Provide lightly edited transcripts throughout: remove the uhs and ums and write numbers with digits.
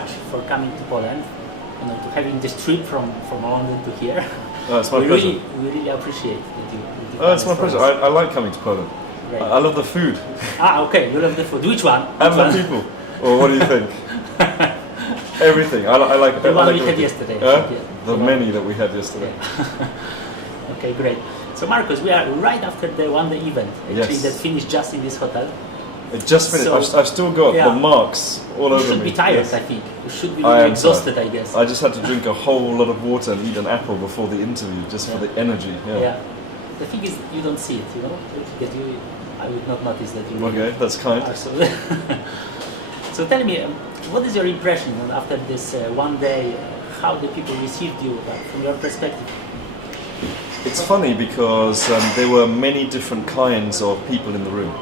much for coming to Poland, to having this trip from London to here. It's my pleasure. We really appreciate that you It's my pleasure. I like coming to Poland. Great. I love the food. Okay, you love the food. Which one? And the people. Well, what do you think? Everything. I like the one like we had yesterday. The many that we had yesterday. Yeah. Okay, great. So Marcus, we are right after the one-day event, actually, that finished just in this hotel. It just finished. So, I've still got the marks all over me. You should be tired, I think. You should be really exhausted, I guess. I just had to drink a whole lot of water and eat an apple before the interview, just for the energy. Yeah. The thing is, you don't see it, because I would not notice that you. Okay, that's kind. So tell me, what is your impression after this one day? How the people received you from your perspective? It's funny because there were many different kinds of people in the room.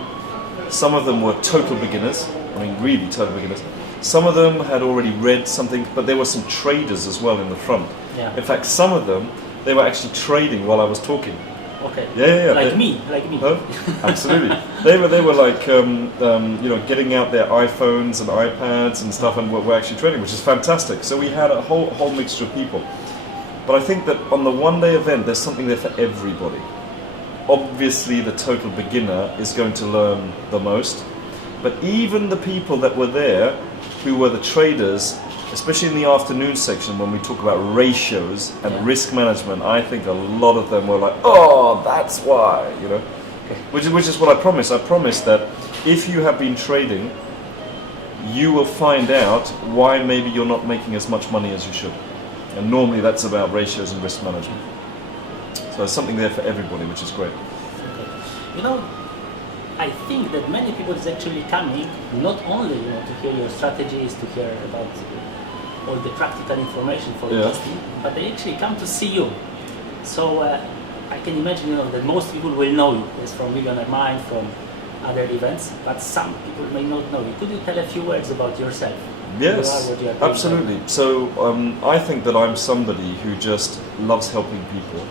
Some of them were total beginners, I mean really total beginners. Some of them had already read something, but there were some traders as well in the front. Yeah. In fact, some of them, they were actually trading while I was talking. Okay. Yeah. Like me. Oh, absolutely. They were like, getting out their iPhones and iPads and stuff, and were actually trading, which is fantastic. So we had a whole mixture of people. But I think that on the one-day event, there's something there for everybody. Obviously, the total beginner is going to learn the most. But even the people that were there, who were the traders, especially in the afternoon section when we talk about ratios and risk management, I think a lot of them were like, oh, that's why, which is what I promised. I promised that if you have been trading, you will find out why maybe you're not making as much money as you should. And normally that's about ratios and risk management. So there's something there for everybody, which is great. Okay. I think that many people is actually coming not only to hear your strategies, to hear about all the practical information for investing, but they actually come to see you. So I can imagine that most people will know you as from Millionaire Mind, from other events, but some people may not know you. Could you tell a few words about yourself? Yes, absolutely. So I think that I'm somebody who just loves helping people,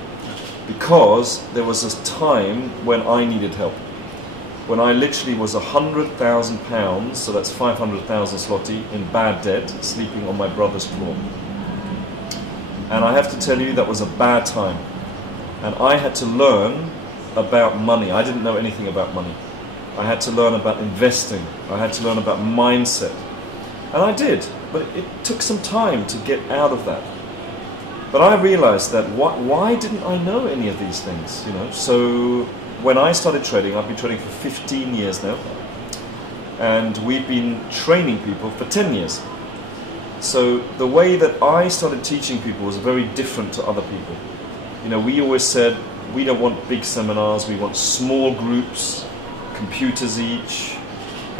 because there was this time when I needed help. When I literally was £100,000, so that's 500,000 zloty, in bad debt, sleeping on my brother's floor. And I have to tell you, that was a bad time. And I had to learn about money. I didn't know anything about money. I had to learn about investing. I had to learn about mindset. And I did, but it took some time to get out of that. But I realized that why didn't I know any of these things, So when I started trading, I've been trading for 15 years now, and we've been training people for 10 years. So the way that I started teaching people was very different to other people. We always said, we don't want big seminars, we want small groups, computers each,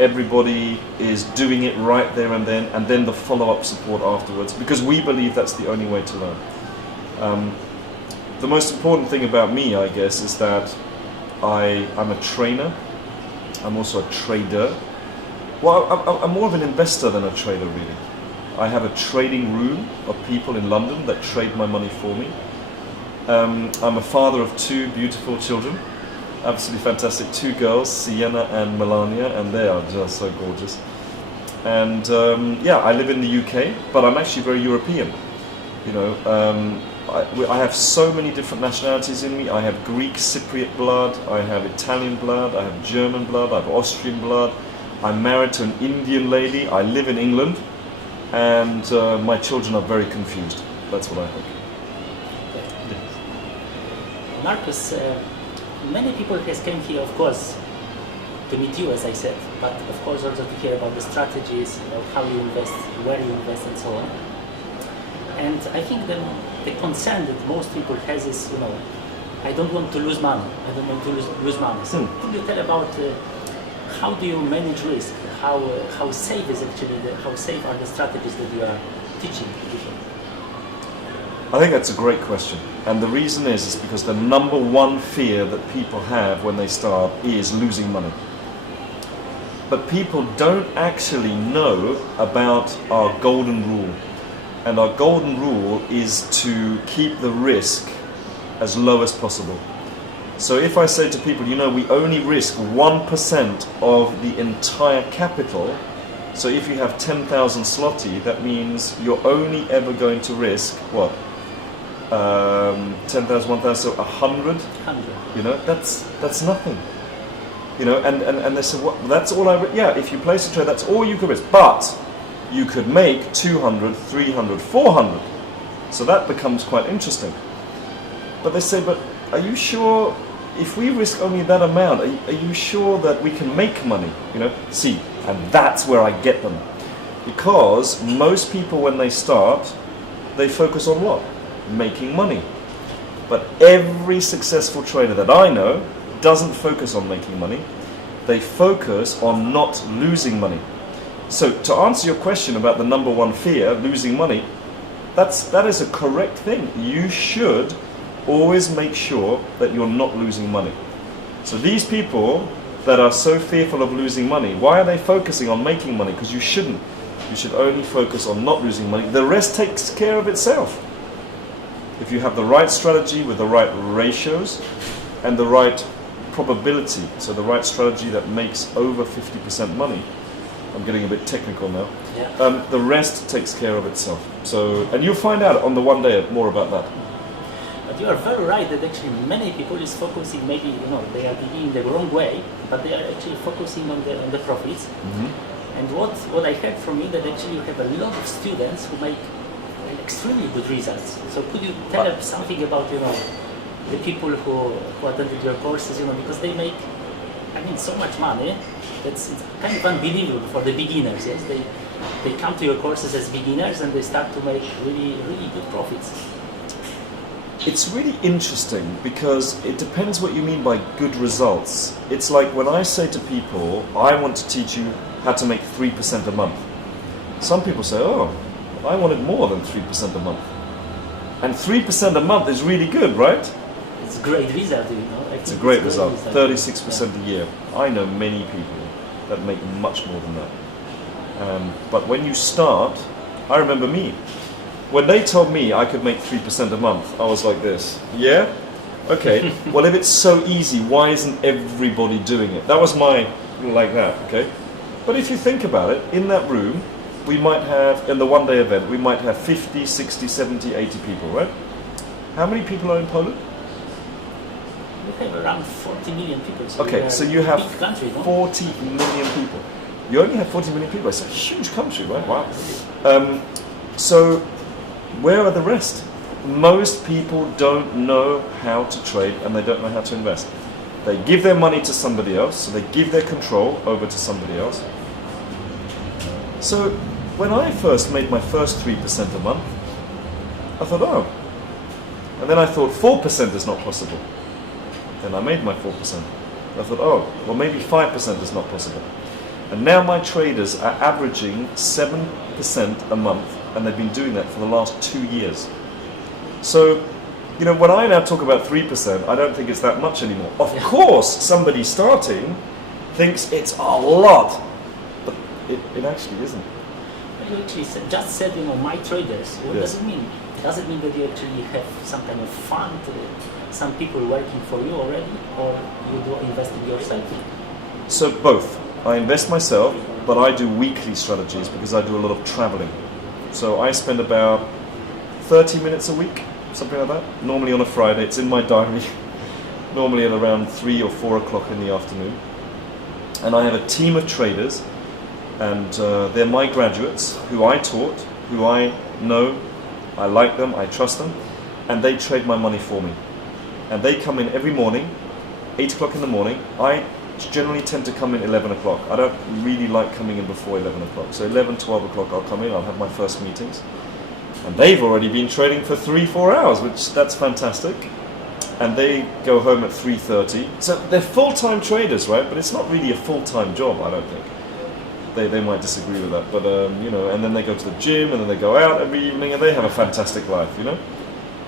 everybody is doing it right there and then the follow-up support afterwards, because we believe that's the only way to learn. The most important thing about me, I guess, is that I'm a trainer. I'm also a trader. Well, I'm more of an investor than a trader, really. I have a trading room of people in London that trade my money for me. I'm a father of 2 beautiful children, absolutely fantastic, 2 girls, Sienna and Melania, and they are just so gorgeous. And I live in the UK, but I'm actually very European. I have so many different nationalities in me. I have Greek Cypriot blood, I have Italian blood, I have German blood, I have Austrian blood. I'm married to an Indian lady. I live in England, and my children are very confused. That's what I think. Marcus, many people has came here, of course, to meet you, as I said, but of course also to hear about the strategies, how you invest, where you invest, and so on. And I think the concern that most people has is, I don't want to lose money. I don't want to lose money. So could you tell about how do you manage risk? How safe is actually how safe are the strategies that you are teaching people? I think that's a great question, and the reason is because the number one fear that people have when they start is losing money. But people don't actually know about our golden rule, and our golden rule is to keep the risk as low as possible. So if I say to people, we only risk 1% of the entire capital, So if you have 10,000 zloty, that means you're only ever going to risk what? 10,000, 1,000, so 100. 100. You know, that's nothing. You know, and they said, well, that's all yeah, if you place a trade, that's all you could risk. But you could make 200, 300, 400. So that becomes quite interesting. But they say, but are you sure, if we risk only that amount, are you sure that we can make money? You know, see, and that's where I get them. Because most people, when they start, they focus on what? Making money. But every successful trader that I know doesn't focus on making money. They focus on not losing money. So to answer your question about the number one fear, losing money, that is a correct thing. You should always make sure that you're not losing money. So these people that are so fearful of losing money, why are they focusing on making money? Because you shouldn't. You should only focus on not losing money. The rest takes care of itself. If you have the right strategy with the right ratios and the right probability, so the right strategy that makes over 50% money, I'm getting a bit technical now, yeah. The rest takes care of itself. So, and you'll find out on the one day more about that. But you are very right that actually many people is focusing, maybe, you know, they are beginning the wrong way, but they are actually focusing on the profits. Mm-hmm. And what I heard from you, that actually you have a lot of students who make extremely good results. So could you tell us something about, you know, the people who attended your courses, you know, because they make, I mean, so much money. It's kind of unbelievable for the beginners. Yes, they come to your courses as beginners and they start to make really, really good profits. It's really interesting because it depends what you mean by good results. It's like when I say to people, I want to teach you how to make 3% a month. Some people say, oh, I wanted more than 3% a month. And 3% a month is really good, right? It's a great result, you know. It's a great result, 36% a year. I know many people that make much more than that. But when you start, I remember me. When they told me I could make 3% a month, I was like this. Yeah? Okay. Well, if it's so easy, why isn't everybody doing it? That was my, like that, okay? But if you think about it, in that room, we might have, in the one-day event, we might have 50, 60, 70, 80 people, right? How many people are in Poland? We have around 40 million people. So okay, so you have country, no? 40 million people. You only have 40 million people. It's a huge country, right? Wow. So where are the rest? Most people don't know how to trade and they don't know how to invest. They give their money to somebody else, so they give their control over to somebody else. So when I first made my first 3% a month, I thought, oh. And then I thought 4% is not possible. Then I made my 4%. I thought, oh, well maybe 5% is not possible. And now my traders are averaging 7% a month, and they've been doing that for the last 2 years. So, you know, when I now talk about 3%, I don't think it's that much anymore. Of course, somebody starting thinks it's a lot, but it actually isn't. You actually just said, you know, my traders. What does it mean? Does it mean that you actually have some kind of fund, some people working for you already, or you do investing yourself? So both. I invest myself, but I do weekly strategies because I do a lot of traveling. So I spend about 30 minutes a week, something like that. Normally on a Friday. It's in my diary. Normally at around 3 or 4 o'clock in the afternoon. And I have a team of traders, and they're my graduates who I taught, who I know, I like them, I trust them, and they trade my money for me. And they come in every morning, 8 o'clock in the morning. I generally tend to come in 11 o'clock. I don't really like coming in before 11 o'clock. So 11, 12 o'clock I'll come in, I'll have my first meetings. And they've already been trading for 3-4 hours, which that's fantastic. And they go home at 3:30. So they're full-time traders, right? But it's not really a full-time job, I don't think. They might disagree with that, but you know, and then they go to the gym, and then they go out every evening, and they have a fantastic life, you know.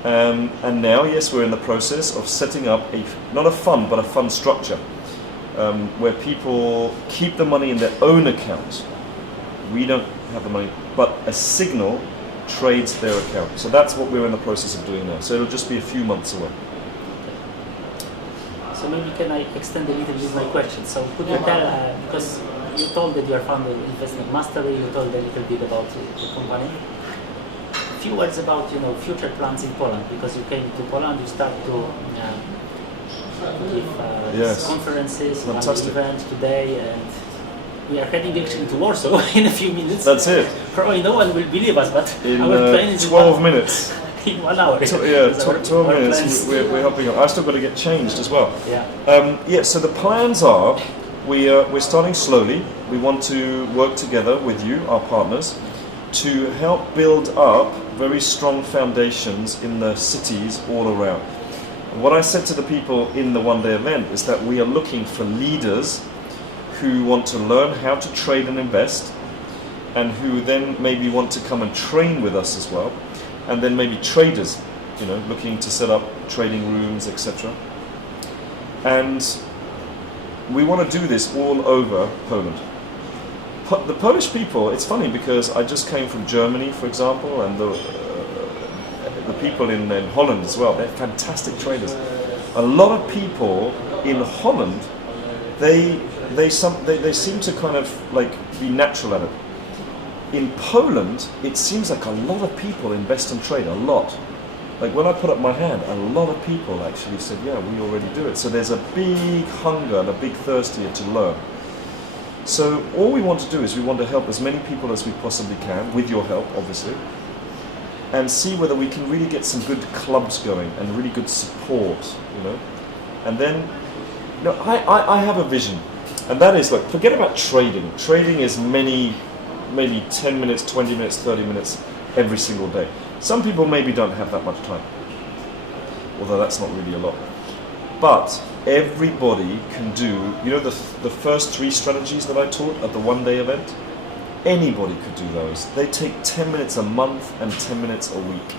And now, yes, we're in the process of setting up not a fund, but a fund structure, where people keep the money in their own account. We don't have the money, but a signal trades their account. So that's what we're in the process of doing now. So it'll just be a few months away. So maybe can I extend a little bit my question? So could you tell, because you told that you are founder of Investment Mastery. You told a little bit about the company. A few words about future plans in Poland, because you came to Poland, you start to give Yes. conferences, Fantastic. an event today, and we are heading actually to Warsaw in a few minutes. That's it. Probably no one will believe us, but In our plane is 12 minutes. in 1 hour. Yeah, Because our 12 minutes. plans- We're helping you. I've still got to get changed as well. Yeah. So the plans are, we're starting slowly. We want to work together with you, our partners, to help build up very strong foundations in the cities all around. What I said to the people in the one-day event is that we are looking for leaders who want to learn how to trade and invest, and who then maybe want to come and train with us as well, and then maybe traders, looking to set up trading rooms, etc. And we want to do this all over Poland. The Polish people, it's funny because I just came from Germany, for example, and the people in Holland as well, they're fantastic traders. A lot of people in Holland, they seem to kind of like be natural at it. In Poland, it seems like a lot of people invest and trade, a lot. Like when I put up my hand, a lot of people actually said, yeah, we already do it. So there's a big hunger and a big thirst here to learn. So all we want to do is we want to help as many people as we possibly can, with your help, obviously, and see whether we can really get some good clubs going and really good support, And then, I have a vision, and that is, forget about trading. Trading is maybe 10 minutes, 20 minutes, 30 minutes every single day. Some people maybe don't have that much time, although that's not really a lot. But everybody can do, the first 3 strategies that I taught at the one-day event? Anybody could do those. They take 10 minutes a month and 10 minutes a week.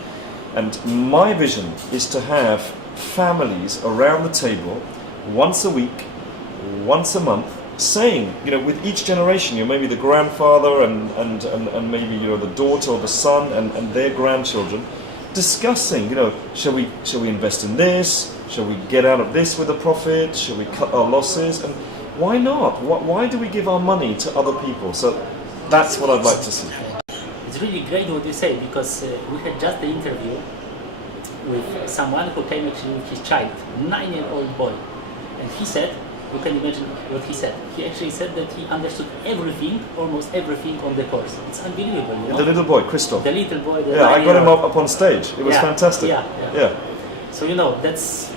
And my vision is to have families around the table once a week, once a month, saying, with each generation, maybe the grandfather and maybe the daughter or the son and their grandchildren, discussing, shall we invest in this? Shall we get out of this with a profit? Shall we cut our losses? And why not? Why do we give our money to other people? So that's what I'd like to see. It's really great what you say, because we had just the interview with someone who came actually with his child, 9-year-old boy, and he said, you can imagine what he said. He actually said that he understood everything, almost everything on the course. It's unbelievable, The little boy, Christoph. The little boy. I got him up on stage. It was fantastic. Yeah. So that's.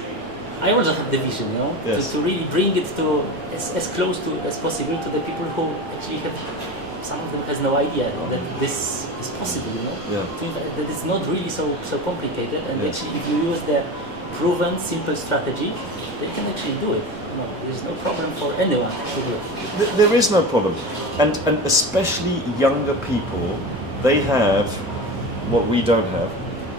I also have the vision, Yes. to really bring it to as close to as possible to the people who actually have. Some of them has no idea that this is possible, that it's not really so complicated, and actually if you use the proven simple strategy, they can actually do it. There's no problem for anyone to do it. There is no problem, and especially younger people, they have what we don't have.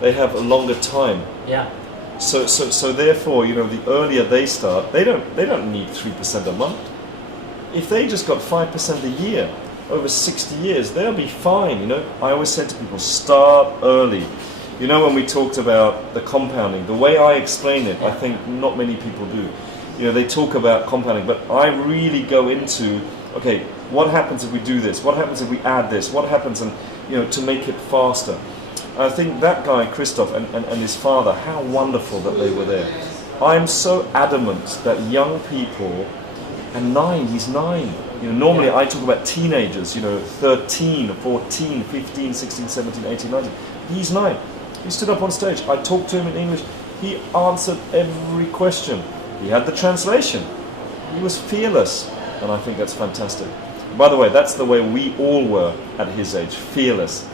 They have a longer time. Yeah. So therefore, the earlier they start, they don't need 3% a month. If they just got 5% a year over 60 years, they'll be fine. I always said to people, start early. When we talked about the compounding, the way I explain it, I think not many people do. They talk about compounding, but I really go into, okay, what happens if we do this? What happens if we add this? What happens, and to make it faster? I think that guy, Christoph, and his father, how wonderful that they were there. I'm so adamant that young people, and he's 9. Normally I talk about teenagers, 13, 14, 15, 16, 17, 18, 19. He's 9. He stood up on stage. I talked to him in English. He answered every question. He had the translation. He was fearless, and I think that's fantastic. By the way, that's the way we all were at his age, fearless.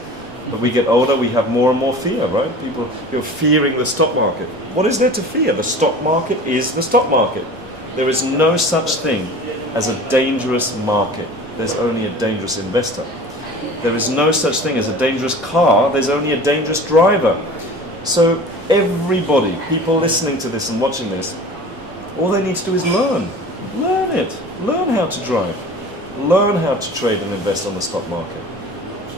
But we get older, we have more and more fear, right? People, fearing the stock market. What is there to fear? The stock market is the stock market. There is no such thing as a dangerous market. There's only a dangerous investor. There is no such thing as a dangerous car. There's only a dangerous driver. So everybody, people listening to this and watching this, all they need to do is learn. Learn it. Learn how to drive. Learn how to trade and invest on the stock market.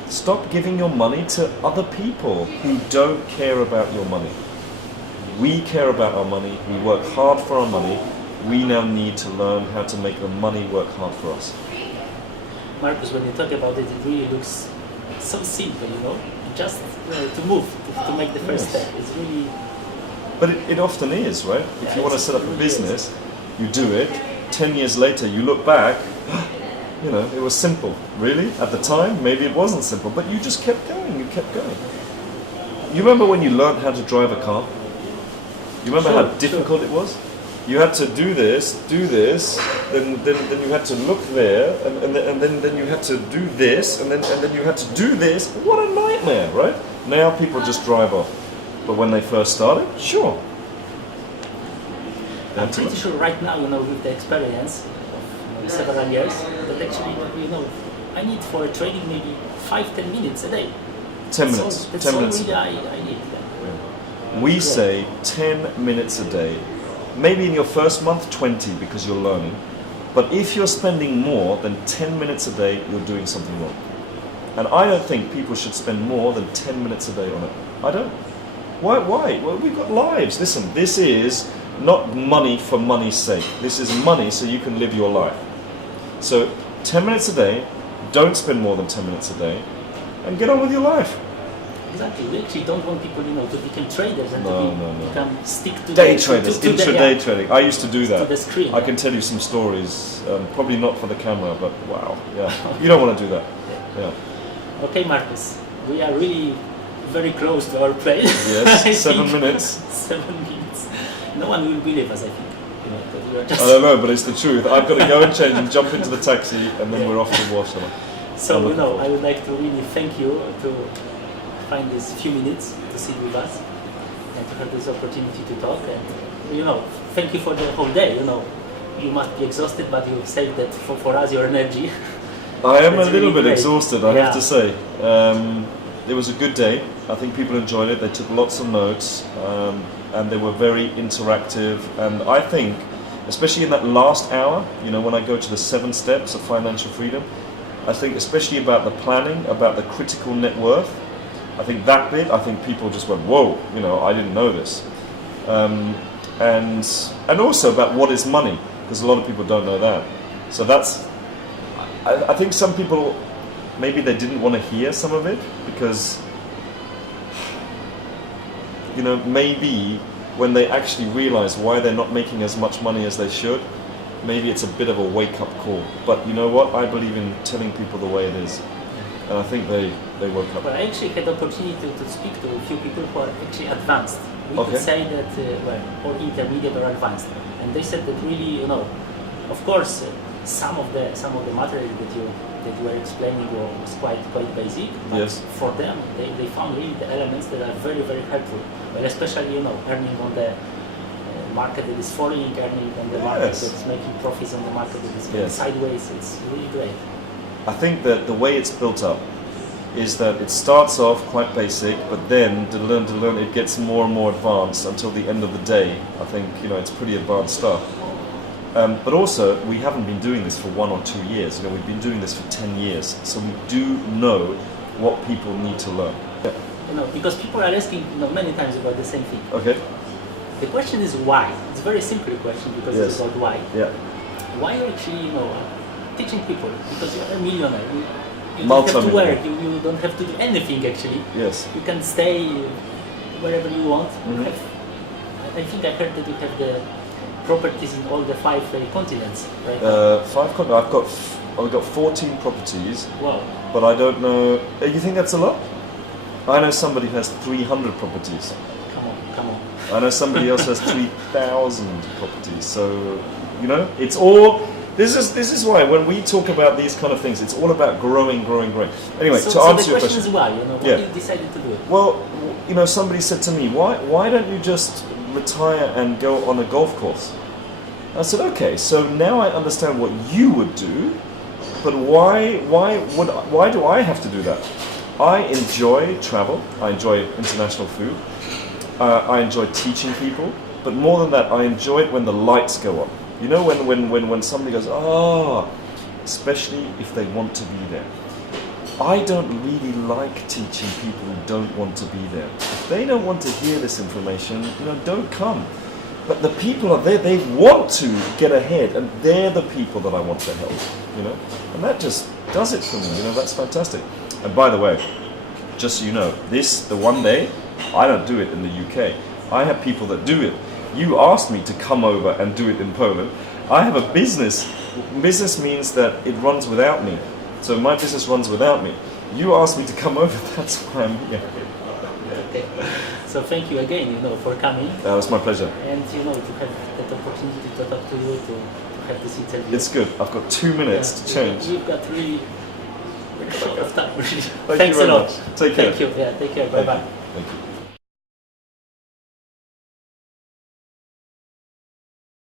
Stop giving your money to other people who don't care about your money. We care about our money. We work hard for our money. We now need to learn how to make the money work hard for us. Marcus, when you talk about it, it really looks so simple, you know, just to move, to make the first step. It's really... But it often is, right? If you want to set up a business, you do it, 10 years later you look back, you know, it was simple. Really? At the time, maybe it wasn't simple, but you just kept going, you kept going. You remember when you learned how to drive a car? You remember how difficult it was? You had to do this, then you had to look there, and then you had to do this, and then you had to do this. What a nightmare, right? Now people just drive off. But when they first started, sure. I'm pretty sure right now, you know, with the experience of several years, that actually, you know, I need for training maybe 5-10 minutes a day. 10 minutes. That's 10 all minutes. really I need. Yeah. We say 10 minutes a day. Maybe in your first month, 20 because you're learning. But if you're spending more than 10 minutes a day, you're doing something wrong. And I don't think people should spend more than 10 minutes a day on it. I don't. Why? Well, we've got lives. Listen, this is not money for money's sake. This is money so you can live your life. So 10 minutes a day, don't spend more than 10 minutes a day, and get on with your life. Exactly. We actually don't want people, you know, to become traders and become stick to day the, traders, to the, intraday trading. I used to do that. To the screen. I can tell you some stories, probably not for the camera, but wow, yeah. You don't want to do that. Yeah. Okay, Marcus, we are really very close to our plane. Yes, 7 minutes. 7 minutes. No one will believe us, I think. You know, that we are just I don't know, but it's the truth. I've got to go and change and jump into the taxi, and then we're off to Warsaw. So, you know, I would like to really thank you to find these few minutes to sit with us and to have this opportunity to talk. And, you know, thank you for the whole day. You know, you must be exhausted, but you saved that for us, your energy. I am a That's little really bit great. exhausted, I have to say. It was a good day. I think people enjoyed it. They took lots of notes, and they were very interactive. And I think, especially in that last hour, you know, when I go to the 7 steps of financial freedom, I think especially about the planning, about the critical net worth, I think that bit, I think people just went, whoa, you know, I didn't know this. And also about what is money, because a lot of people don't know that. So that's, I think some people, maybe they didn't want to hear some of it, because, you know, maybe when they actually realize why they're not making as much money as they should, maybe it's a bit of a wake-up call. But you know what? I believe in telling people the way it is. And I think they woke up. Well, I actually had the opportunity to speak to a few people who are actually advanced. We could say that, or intermediate or advanced. And they said that really, you know, of course, some of the material that you were explaining was quite basic. But yes. For them, they found really the elements that are very, very helpful. Well, especially, you know, earning on the market that is falling, earning on the market that's making profits on the market that is going sideways. It's really great. I think that the way it's built up is that it starts off quite basic, but then to learn, it gets more and more advanced until the end of the day. I think, you know, it's pretty advanced stuff. But also, we haven't been doing this for 1 or 2 years. You know, we've been doing this for 10 years, so we do know what people need to learn. Yeah. You know, because people are asking, you know, many times about the same thing. Okay. The question is why. It's a very simple question because it's about why. Yeah. Why are you actually, you know, teaching people? Because you're a millionaire. You don't have to work. You don't have to do anything actually. Yes. You can stay wherever you want. Mm-hmm. I think I heard that you have the properties in all the 5 continents, right? 5 continents. I've got 14 properties. Wow. But I don't know. You think that's a lot? I know somebody who has 300 properties. Come on. I know somebody else has 3,000 properties. So, you know, it's all. This is why when we talk about these kind of things, it's all about growing. Anyway, to answer your question. So the question is why, you know, why you decided to do it? Well, you know, somebody said to me, why don't you just retire and go on a golf course? I said, okay, so now I understand what you would do, but why do I have to do that? I enjoy travel, I enjoy international food, I enjoy teaching people, but more than that, I enjoy it when the lights go on. You know, when somebody goes, especially if they want to be there. I don't really like teaching people who don't want to be there. If they don't want to hear this information, you know, don't come. But the people are there, they want to get ahead, and they're the people that I want to help, you know? And that just does it for me. You know, that's fantastic. And by the way, just so you know, the one day, I don't do it in the UK. I have people that do it. You asked me to come over and do it in Poland. I have a business. Business means that it runs without me. So my business runs without me. You asked me to come over, that's why I'm here. Okay. So thank you again, you know, for coming. It was my pleasure. And you know, to have that opportunity to talk to you, to have this interview. It's good. I've got 2 minutes to change. You've got really short of time. Really. Thank Thanks you very a lot. much. Take care. Thank you. Yeah, take care. Bye bye. Thank you.